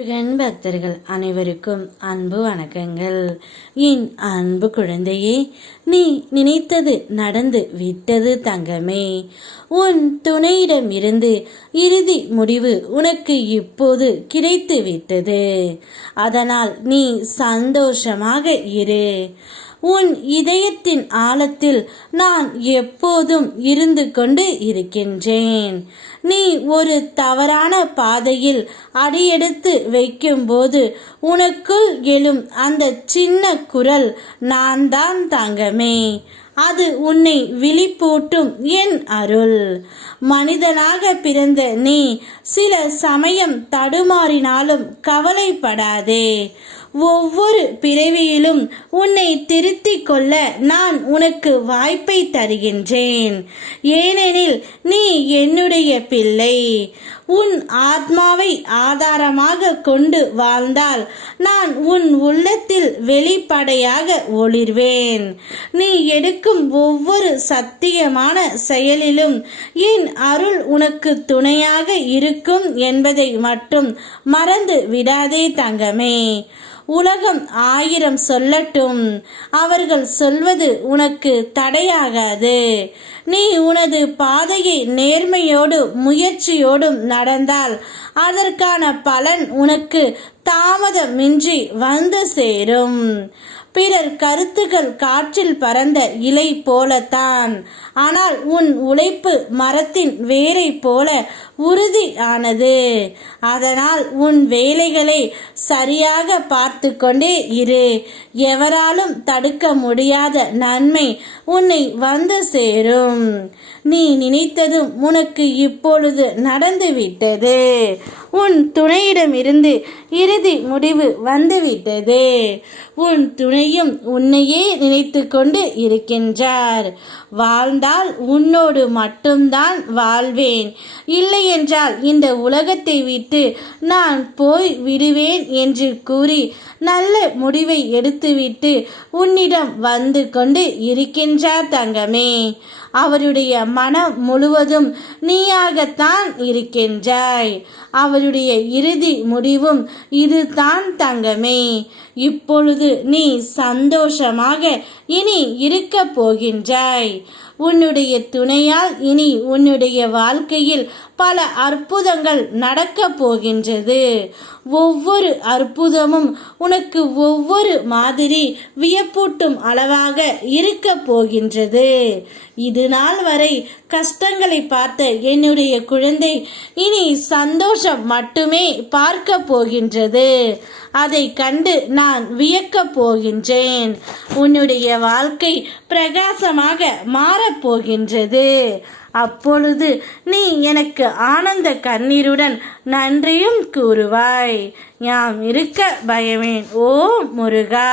முருகன் பக்தர்கள் அனைவருக்கும் அன்பு வணக்கங்கள். என் அன்பு குழந்தையே, நீ நினைத்தது நடந்து விட்டது தங்கமே. உன் துணையிடம் இருந்து இறுதி முடிவு உனக்கு இப்போது கிடைத்து விட்டது. அதனால் நீ சந்தோஷமாக இரு. உன் இதயத்தின் ஆழத்தில் நான் எப்போதும் இருந்து கொண்டு இருக்கின்றேன். நீ ஒரு தவறான பாதையில் அடியெடுத்து வைக்கும்போது உனக்குள் எழும் அந்த சின்ன குரல் நான் தான் தங்கமே. அது உன்னை விழிப்பூட்டும் என் அருள். மனிதனாக பிறந்த நீ சில சமயம் தடுமாறினாலும் கவலைப்படாதே. ஒவ்வொரு பிறவியிலும் உன்னை திருத்திக் கொள்ள நான் உனக்கு வாய்ப்பை தருகின்றேன். ஏனெனில் நீ என்னுடைய பிள்ளை. உன் ஆத்மாவை ஆதாரமாக கொண்டு வாழ்ந்தால் நான் உன் உள்ளத்தில் வெளிப்படையாக ஒளிர்வேன். நீ எடுக்கும் ஒவ்வொரு சத்தியமான செயலிலும் என் அருள் உனக்கு துணையாக இருக்கும் என்பதை மட்டும் மறந்து விடாதே தங்கமே. உலகம் 1000 சொல்லட்டும், அவர்கள் சொல்வது உனக்கு தடையாகாது. நீ உனது பாதையை நேர்மையோடும் முயற்சியோடும் நடந்தால் அதற்கான பலன் உனக்கு தாமதமின்றி வந்து சேரும். பிறர் கருத்துக்கள் காற்றில் பறந்த இலை போலத்தான். ஆனால் உன் உழைப்பு மரத்தின் வேரை போல உறுதியானது. அதனால் உன் வேலைகளை சரியாக பார்த்து கொண்டே இரு. எவராலும் தடுக்க முடியாத நன்மை உன்னை வந்து சேரும். நீ நினைத்ததும் உனக்கு இப்பொழுது நடந்துவிட்டது. உன் துணையிடமிருந்து இறுதி முடிவு வந்துவிட்டது. உன் துணையும் உன்னையே நினைத்து கொண்டு இருக்கின்றார். வாழ்ந்தால் உன்னோடு மட்டும்தான் வாழ்வேன், இல்லை என்றால் இந்த உலகத்தை விட்டு நான் போய் விடுவேன் என்று கூறி நல்ல முடிவை எடுத்துவிட்டு உன்னிடம் வந்து கொண்டு இருக்கின்றார் தங்கமே. அவருடைய மனம் முழுவதும் நீயாகத்தான் இருக்கின்றாய். அவருடைய இறுதி முடிவும் இதுதான் தங்கமே. இப்பொழுது நீ சந்தோஷமாக இனி இருக்க போகின்றாய். உன்னுடைய துணையால் இனி உன்னுடைய வாழ்க்கையில் பல அற்புதங்கள் நடக்க போகின்றது. ஒவ்வொரு அற்புதமும் உனக்கு ஒவ்வொரு மாதிரி வியப்பூட்டும் அளவாக இருக்க போகின்றது. இது நாள் வரை கஷ்டங்களை பார்த்த என்னுடைய குழந்தை இனி சந்தோஷம் மட்டுமே பார்க்க போகின்றது. அதை கண்டு நான் வியக்க போகின்றேன். உன்னுடைய வாழ்க்கை பிரகாசமாக மாறப்போகின்றது. அப்பொழுது நீ எனக்கு ஆனந்த கண்ணீருடன் நன்றியும் கூறுவாய். யாம் இருக்க பயமேன். ஓ முருகா.